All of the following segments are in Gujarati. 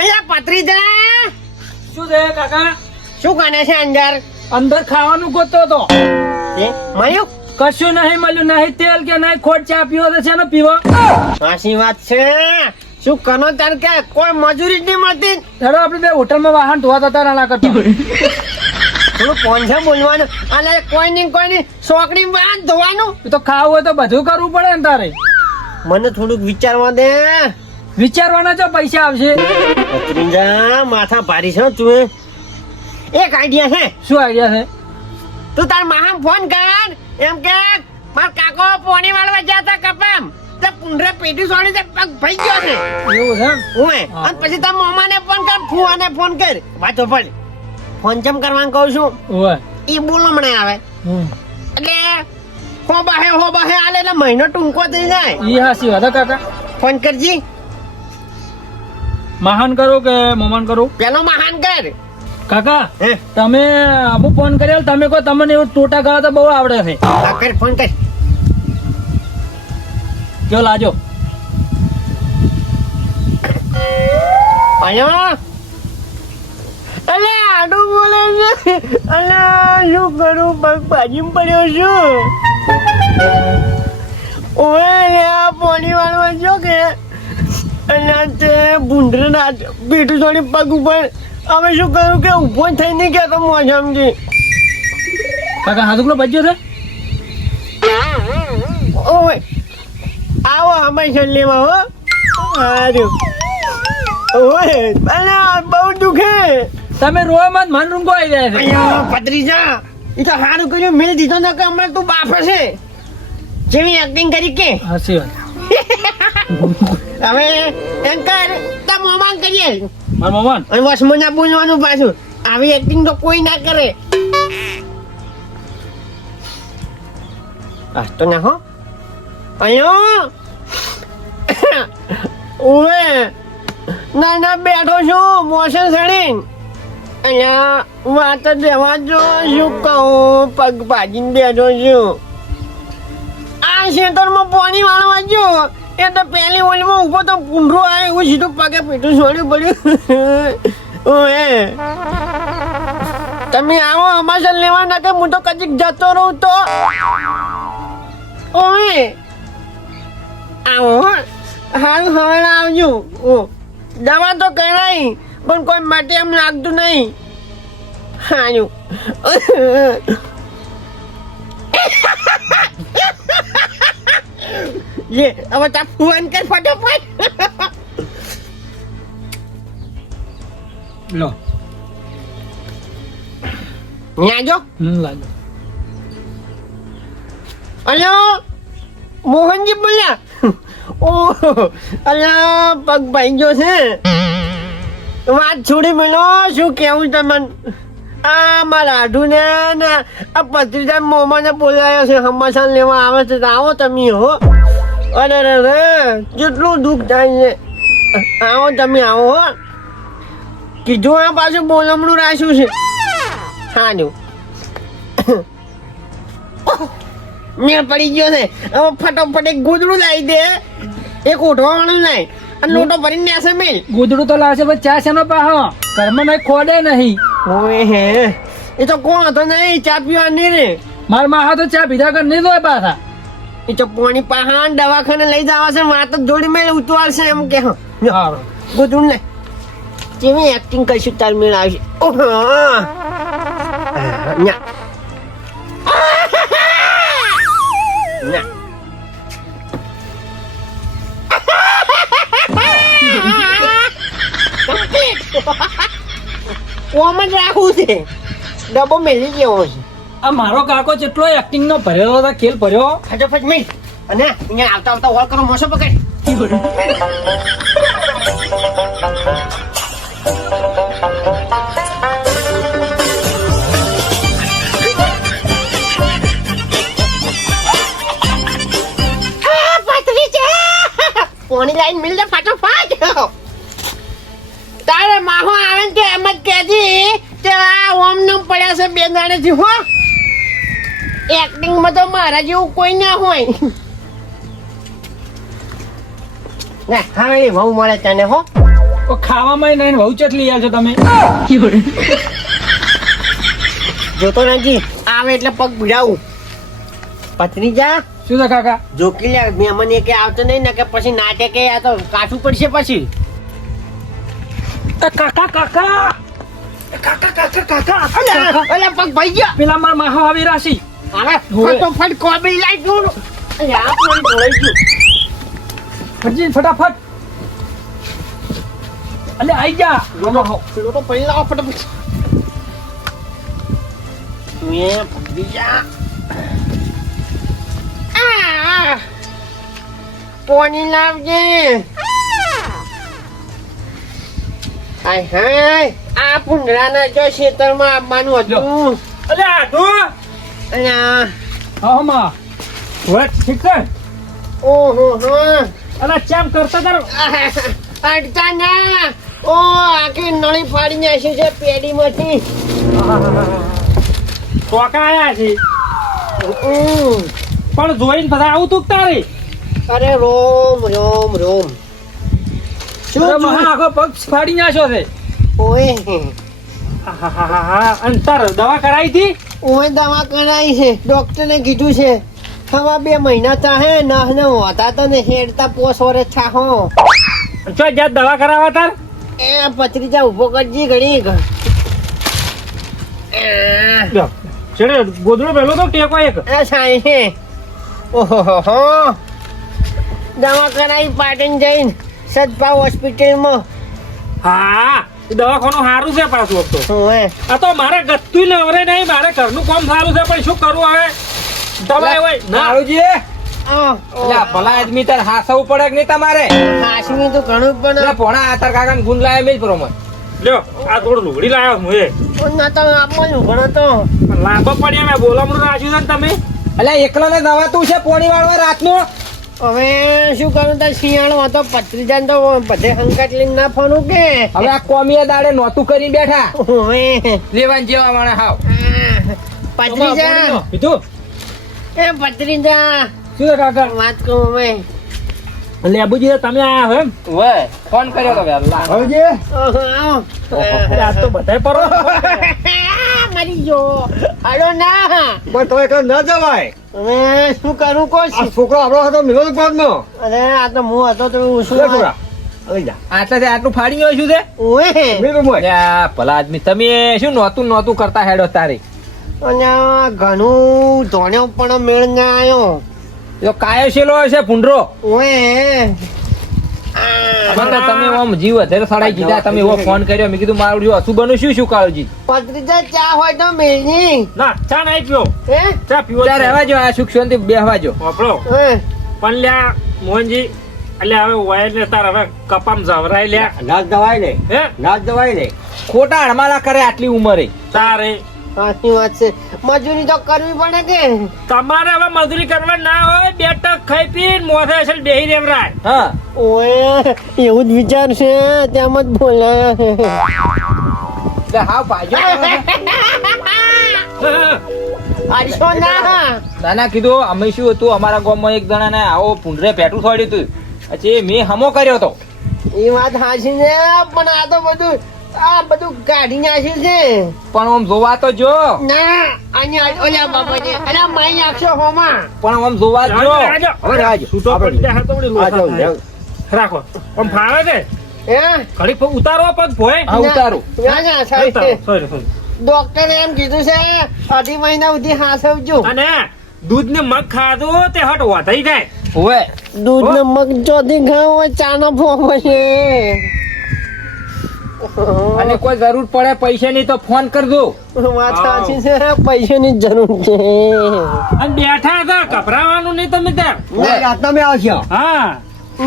અલ્યા પત્રીજા શું છે કાકા? શું કાને છે અંદર? અંદર ખાવાનું ગોતતો તો મળ્યું? કશું નહીં મળ્યું, નહીં તેલ કે નહીં ખોટ. ચા પીવો તો છે ને પીવો. સાચી વાત છે. શું કનો તાર કે કોઈ મજૂરી જ નહીં મળતી? હેડો આપણે બે હોટલમાં વાહન ધોવા જતા ના કરતો. થોડું પોંછે બોલવાનું અને કોઈ નહીં સોકડી વાહન ધોવાનું. એ તો ખાવું હોય તો બધું કરવું પડે ને તારે. મને થોડુંક વિચારવા દે. વિચારવાના જો પૈસા આવશે. પત્રીજા માથા ભારી છે તું. એક આઈડિયા છે. શું આઈડિયા છે? તું તાર માહા ફોન કર એમ કે માર કાકો પોણી વાળવા ગયા તા કપામ તે પુંડરે પેટી સોડી તે પગ ભઈ ગયો છે એવું છે? ઓય અને પછી તાર મોમાને ફોન કર ફુવાને ફોન કર વાતો પડ ફોન ચમ કરવાનું કહું છું ઓય ઈ બોલમણે આવે એટલે હો બાહે આલે એટલે મહિનો ટૂંકો થઈ જાય. ઈ હાસી વાત હે કાકા. ફોન કરજી. મહાન કરો કે મોમાન કરો? પેલો મહાન કર. કાકા હે તમે અમુક ફોન કર્યો તમે કહો તમને એવું ટોટા ગાવા તો બહુ આવડે છે. હા કર ફોન કર. જો લાજો. આયો અલે આડું બોલે છે. અલે શું કરું પગ ભાજી પડ્યો છું. ઓએ આ પોણી વાળવા જો કે અને તે ભૂંડરે ના બેઠું થોડી પગ ઉપર હવે શું કરું કે ઉભો થઈ નહીં ગયા તો મોજામજી. કાકા હાથુકનો બચ્યો છે? ઓય આવો હંમેશા લેવા હો. હારું ઓય અલે બહુ દુખે. તમે રોવામાં જ મન રૂંગો આવી જાય છે. અయ్యో પત્રીજા ઈ તો હારું કર્યું મેલ દીધો ને કે હમણાં તું બાપ છે જેવી એક્ટિંગ કરી કે હાસી વાત. હવે એમ કર તા મોમાન કરીએ માર મોમાન અને વસમાં ના બોલવાનું પાછું. આવી એક્ટિંગ તો કોઈ ના કરે. આ તો ના હો અયો ઓએ ના બેઠો છું મોશન સડીને. અહીંયા વાત જ રહેવા જો શું કહું પગ ભાજીને બેઠો છું. આ ખેતરમાં પાણી વાળવા જો એ તો પહેલી ઓલમાં ઉભો તો પૂંઢરો આવે એવું સીધું પગે પેટું છોડ્યું પડ્યું. ઓએ તમે આવો અમાસર લેવા ના કે હું તો કદીક જતો રહું તો. ઓએ આવો હારું હવે આવજો. ઓ દવા તો કરાઈ પણ કોઈ માટે એમ લાગતું નહીં. હારું લે હવે તા ફોન કર ફટાફટ. લો ન્યા જો લાજો. અલ્યો મોહનજી બોલ્યા. ઓ અલ્યા પગ ભાઈ ગયો છે. વાત છોડી મેલો શું કેવું તમને. આ મારા આઢું ને આ પત્રીજા મોમાને બોલાયો છે હમાસાન લેવા આવે છે તો આવો તમે હો. અરે રે કેટલું દુઃખ થાય છે. આવો તમે આવો હો. કીધું આ પાછું બોલમણું રાખ્યું છે. હારું મેળ પડી ગયો છે. હવે ફટોફટ એક ગોદડું લાવી દે. એક ઉઠવાનું નહીં અને લોટો ભરીને નેસે મેલ. ગુદડું તો લાવશે પણ ચા શેનો પાહો? ઘરમાં નહીં ખોડે નહીં. ઓય હે એ તો કોણ હતો નહીં ચા પીવાની રે. માર માહા તો ચા પીધા કર નહીં દોય પાછા. એ તો પોણી પહાણ દવાખાને લઈ જવા છે. વાત જ જોડી મેળ ઉતવાળશે એમ કે હારું. ગોદડું ને કેવી એક્ટિંગ કરશું તાર મેળ આવશે. ઓહ ના ના ઓમ જ રાખવું છે. ડબ્બો મેલી ગયો છે. આ મારો કાકો જેટલો એક્ટિંગ નો ભરેલો હતો ખેલ ભર્યો. ફટાફટ મેલ અને અહીંયા આવતા આવતા ઓળ કરો મોસો પકડ. પોણી લાઈન મિલ દે ફટાફટ. તારે માહો આવે ને તો એમ જ કહેજી કે આ ઓમ નું પડ્યા છે બે દાડેથી હો. એક્ટિંગમાં તો મારા જેવું કોઈ ના હોય. ના હવે બહુ મળે તને હો. તો ખાવામાં નહીં વહુચેટ લઈ આવજો તમે જોતો નથી આવે એટલે પગ ભીડાવું પત્રીજા શું છે કાકા જોકી લે મહેમાન કે આવતો નહીં ને કે પછી નાટકે આ તો કાઠું પડશે પછી કાકા કાકા અલ્યા પગ ભાઈ ગયા પેલા મારા માહો આવી રાશી અરે હોવે. ફટોફટ કોબી લાઈ દઉં અલ્યા આ પણ ઢોળાઈ ગયું ફટજી ફટાફટ અલે આઈ જા પેલો તો પડી લાવો ફટાફટ મેં પકડી જા પાણી લાવજે હાય હાય આ પુંડરાના જો ખેતરમાં આવવાનું હતું અલે આધો અલ્યા હા માં વટ ઠીક છે ઓહો હો અલે ચેમ કરતા તાર અડતા ના ઓ આખી નળી ફાડી નાખી છે પેડીમાંથી ટોકા આયા છે પણ જોઈને બધા આવું તું તારે અરે રોમ રોમ રોમ શું અરે મહા આખો પગ ફાડી નાખ્યો છે ઓય અને તાર દવા કરાવી હતી ઓય દવા કરાઈ છે ડોક્ટરે કીધું છે હવા 2 મહિના થાહે નહ ને હોતા તો ને હેડતા પોસ વર્ષ થાહો ચો જાત દવા કરાવવા તાર એ પત્રીજા ઉભો કરજી ઘડી છેડે ગોદડો પહેલો તો ટેકો એક એ સાઈ હે ઓહો દવા કરાઈ પાટણ જઈને સદભાવ હોસ્પિટલમાં હા એ દવાખાનું સારું છે પાછું તો ઓય આ તો મારે ગતું નવરે નહીં મારે ઘરનું કામ સારું છે પણ શું કરવું હવે દવા હોય ના નારુજી આ એટલે ભલા આદમી તાર હાસવું પડે કે નહીં તમારે હાસમી તો ઘણું એટલે પણ ભોણા આતાર કાકા ને ગુંદ લાયા મેં જ પ્રમોદ લ્યો આ થોડું લુગડી લાવ્યો હું એ ના તો આપવાનું ઘણો તો લાંબો પડ્યા મેં બોલામણું રાખ્યું છે ને તમે એટલે એકલો ને દવા તું છે પોણી વાળવા રાતનું હવે શું કરું તાર શિયાળો હતો પત્રીજાને તો બધે હંકાટ લઈને નાખવાનું કે હવે આ કોમીએ દાડે નોતું કરી બેઠા ઓવે લેવાન જેવા માણે હાવ પત્રીજા કીધું એ પત્રીજા શું છે કાકા વાત કહું અમે લેબુજી તમે આયા હો એમ ઓય ફોન કર્યો તો વેલા આવો આજ તો બધાય પરો મરી જો હાલો ના પણ તમે કઈ ન જવાય હવે શું કરું આ કોશ છોકરો આપણો હતો મિલો પગનો અરે આ તો હું હતો તો હું લે શું છોકરા લઈ જા આટલે આટલું ફાડી ગયો શું છે ઓએ મિલો મોય લ્યા, ભલા આદમી તમે શું નોતું કરતા હેડો તારી અને આ ઘણું ધોણ્યો પણ મેળ ના આવ્યો જો કાયો શેલો હશે ભૂંડરો ઓએ મને તો તમે આમ જીવ વધારે સડાઈ દીધા તમે એવો ફોન કર્યો મેં કીધું મારું જો શું બનું શું કાળજી પત્રીજા ચા હોય તો મેળની ના ચા નહીં પીવો હે ચા પીવો ત્યાં રહેવા જો આ સુખ શાંતિ બેહવા જો વાપરો હે પણ લ્યા મોહનજી એટલે હવે વાયર ને તાર હવે કપામ જવરાય લ્યા નાચ દવાય ને હે નાચ દવાય ને ખોટા હડમાલા કરે આટલી ઉંમરે તારે સાચી વાત છે મજૂરી તો કરવી પડે કે તમારે હવે મજૂરી કરવા ના હોય 2 ટક ખાઈ પી મોઢે અસલ બેહી રેવરાય હા ઓએ એવું જ વિચાર છે તેમ જ બોલાયા છે એટલે હાવ પાજો હરશો ના નાના કીધું અમે શું હતું અમારા ગામમાં એક જણા ને આવો ભૂંડરે પેટું છોડ્યું હતું પછી મેં હમો કર્યો હતો એ વાત હાચી છે પણ આ તો બધું કાઢી નાખ્યું છે પણ આમ જોવા તો જો ના અહીંયા ઓલા બાપાજી અરે માઈ આખશો હોમાં પણ આમ જોવા જો રાજો હવે રાજો છૂટો આપણે પડી જાય તો વળી લોસા આજો, થાય. રાખો આમ ફાવે છે હે ઘડીક પછી ઉતારો પગ ભોય હા ઉતારું ના ના સાહેબ સોરી ડોક્ટરે એમ કીધું છે અઢી મહિના સુધી હાસવજો અને દૂધ ને મગ ખાધું તે હટ વધાઈ જાય ઓવે દૂધ ને મગ ચોથી ખાવ ચાનો ફોફો છે અને કોઈ જરૂર પડે પૈસાની તો ફોન કરજો વાત સાચી છે પૈસાની જ જરૂર છે અને બેઠા હતા ગભરાવાનું નહીં તમે ત્યાં રાતના મેં આવશે હા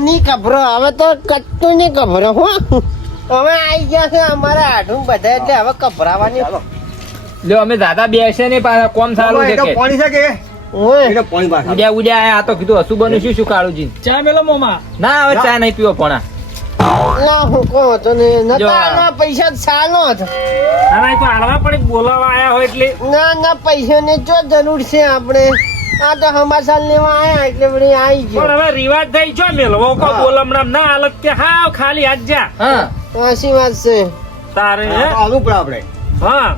ની કભરો હવે તો કચ્ચું ની કભરો હો હવે આઈ ગયા છે અમારા આઢું બધા એટલે હવે કભરાવાની લ્યો અમે દાદા બેસે ને પાછા કોમ સારું છે એટલે કે પાણી છે કે ઓય એટલે પાણી બહાર ઉડ્યા આયા આ તો કીધું હસુ બનું શું કાળુજી ચા મેલો મોમાં ના હવે ચા નહીં પીવો પણ ના હું કહો તો ને જો નતા આ. આલવા પૈસા સાલો જ અને તો હાલવા પણ બોલાવા આયા હોય એટલે ના ના પૈસાની જો જરૂર છે આપણે આ તો હમાસાલ લેવા આયા એટલે વળી આવી પણ ગયો હવે રિવાજ થઈ છો મેલવો કો બોલમણા ના હાલત કે હાવ ખાલી હાથ જા હા સાચી વાત છે. તારે હે? આવું પડે આપણે. હા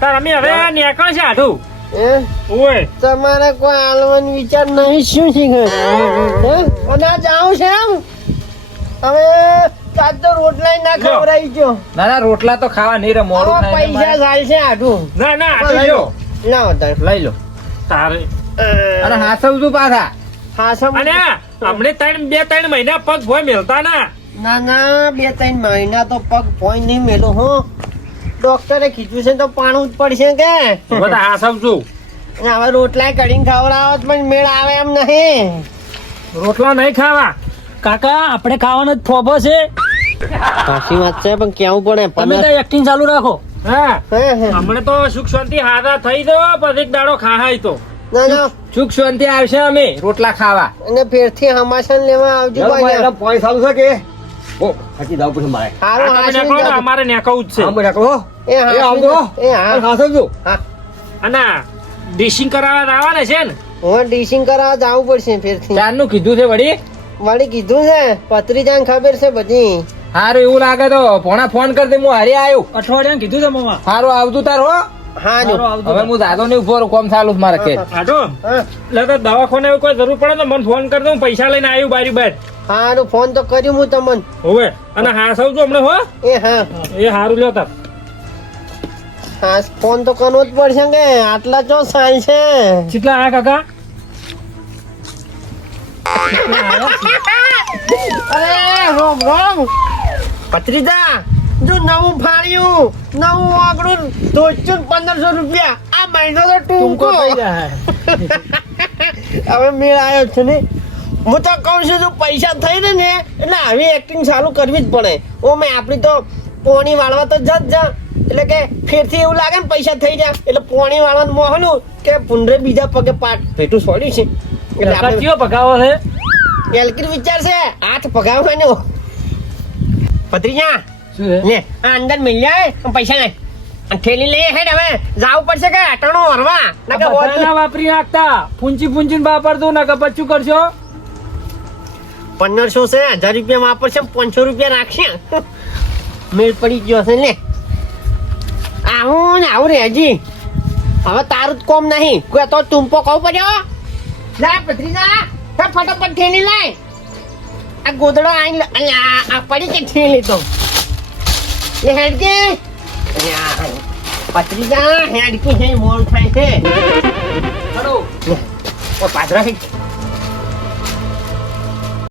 તાર અમે હવે નીકળ છે આઠું હે? ઓય તમારે કોઈ આલવાનો વિચાર નહીં શું છે ઘર? હે? અને આ જાઉં છે એમ હવે તાર તો રોટલા ના લો. ખવડાવી ગયો. ના ના રોટલા તો ખાવા નહીં રે મોડું આવા થાય ને પૈસા મારે. ચાલશે આઠું. ના ના લઈ આઠું લો. જો ના તાર લઈ લો તારે અને હાસવજો પાછા. હા સમ અને હમણે 2-3 મહિના પગ ભોય મેલતા ના ના ના 2-3 મહિના તો પગ ભોય નહીં મેલો હો. ડોક્ટરે કીધું છે તો પાણું જ પડશે કે બધા હા સમજુ અને હવે રોટલા કરીને ખવડાવો તો પણ મેળ આવે એમ નહીં. રોટલા નહીં ખાવા કાકા આપણે ખાવાનો જ ફોબો છે. સાચી વાત છે પણ કેવું પડે તમે તો એક્ટિંગ ચાલુ રાખો. હા હે, હે. હમણે તો સુખ શાંતિ હારા થઈ જવો પછી એક દાડો ખાહાય તો ના ના સુખ શાંતિ આવશે અમે રોટલા ખાવા. અને ફેરથી હમાસન લેવા આવજો ચાલો ભાઈ, પાછા. એટલે પોઈન્ટ સારું છે કે ઓ હજી જાવ પછી મારે હારું આ તમે હાચવીને નીકળો ને, જાજો. અમારે નેકવું જ આમ છે રાખો એ એ આવજો હાચવીને- એ હા હાસવજો. હા અને ડિશિંગ કરાવવા આવવાના છે ને હવે ડીશિંગ કરાવવા જવું પડશે ફેરથી. ચારનું કીધું છે વળી. વળી કીધું છે પત્રીજાને ખબર છે બધી. હારું એવું લાગે તો ભોણા ફોન કરી દે હું હારી આવ્યો. અઠવાડિયાનું કીધું છે મામા. હારું આવતું તાર હો. હા જો સારું આવજો. હવે હું દાદો નહીં ઉભો રહું, કોમ ચાલુ છે મારે ખેત. આટો હા એટલે તો દવાખાને એવું કોઈ જરૂર પડે તો મને ફોન કરી દઉં પૈસા લઈને આવ્યું બારી બાર હારું ફોન તો કર્યું હું તમને. હોવે અને હા સૌજો હમણે હો એ હા એ હારું લ્યો તાર હા ફોન તો કરવો જ પડશે કે આટલા ચો સાલ છે. કેટલા આયા કાકા અરે રોમ રોમ પત્રીજા જો નવું ફાળ્યું નવું આગળું ધોચું 1500 રૂપિયા આ મહિનો તો ટૂંકો હવે મેળ આવ્યો છે ને. હું તો કહું છું જો પૈસા થઈ ને એટલે આવી એક્ટિંગ ચાલુ કરવી જ પડે. ઓ મેં આપણી તો પોણી વાળવા તો જત જા એટલે કે ફેરથી એવું લાગે ને પૈસા થઈ જાય એટલે પોણી વાળવાનું મોહલું કે પુંડરે બીજા પગે પાટ ભેટું છોડ્યું છે એટલે આપણે કયો પકાવો છે? એલકીર વિચાર છે હાથ પગાવવાનો. પત્રીજા શું છે? લે આ અંદર મિલ્યા પૈસા નહીં અને થેલી લઈએ હેડ હવે જાવું પડશે કે અટાણું વરવા ના કે બધા ના વાપરી નાખતા. પૂંચી વાપરતું ના કે બચ્ચું કરશો. 1500 છે 1000 રૂપિયા વાપરશે 500 રૂપિયા રાખશે મેળ પડી ગયો છે લે. આવું ને આવું રે હજી હવે તારું જ કોમ નહીં કોઈ તો ટૂંપો કહું પડ્યો. લા પત્રીજા તા ફટાફટ થેલી લાય આ ગોદડો આઈ આ પડી કે થેલી તો લે હેડ કે પત્રીજા હેડ કે મોર થાય છે. ઓ પાદરા